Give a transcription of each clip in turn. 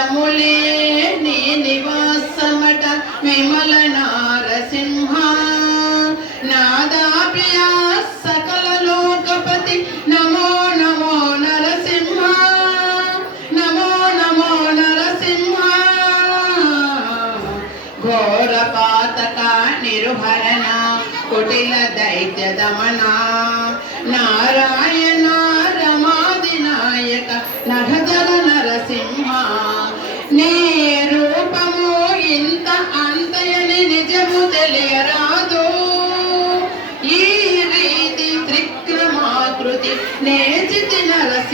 స్థలములే నీ నివాసమట విమల నారసింహ. నాదాప్రియ సకల లోకపతి నమో నమో నరసింహ. నమో నమో నరసింహ. ఘోర పాతక నిరుహరణ కుటిల దైత్య దమన. నారాయణ రమాది నాయక నర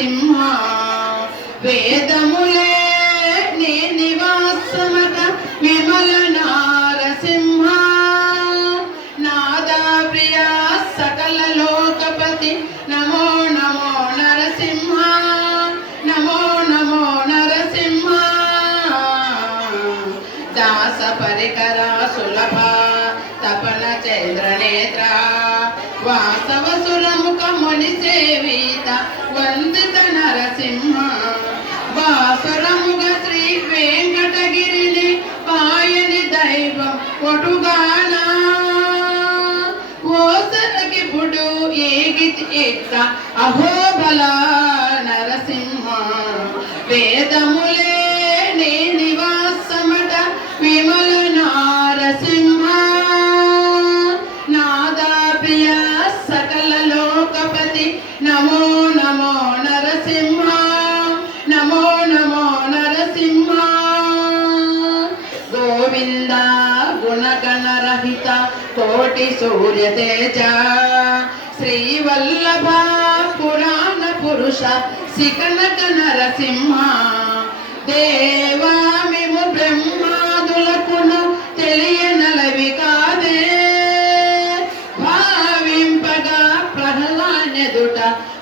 స్మృతి నరసింహ వేదములే నీ నివాసమట విమల నారసింహ. నాదా ప్రియ సకల లోకపతి నమో నమో నరసింహ. నమో నమో నరసింహ. దాస పరికర సులభ తపన చంద్ర నేత్ర వాసవ నరసింహ వాసురముగ శ్రీ వెంకటగిరిని పాయని దైవం కొడుగానా. ఓసరకి ఏగితి ఎత్త అహోబల నరసింహ. వేదములే నివాసమట విమల నారసింహ. సకల లోకపతి నమో నమో నరసింహ. రహిత కోటి సూర్య తేజ శ్రీవల్లభ పురాణ పురుష శిఖనక నరసింహ. దేవామిము బ్రహ్మాదులకును తెలియనలవి కాదే. భావింపగా ప్రహ్లాదెదుట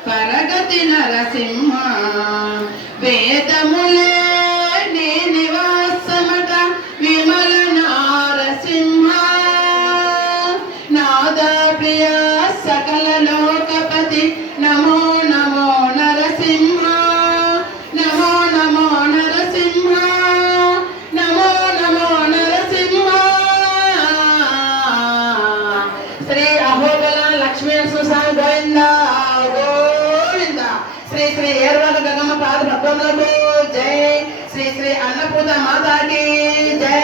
పరగతి నరసింహ. వేదములే శ్రీ అహోబల లక్ష్మీ సుస్వామి గోవింద గోవింద. శ్రీ శ్రీ ఏర్వాక గంగమ్మ పాద భక్తులకు జై. శ్రీ శ్రీ అన్నపూత మాతాకి జై.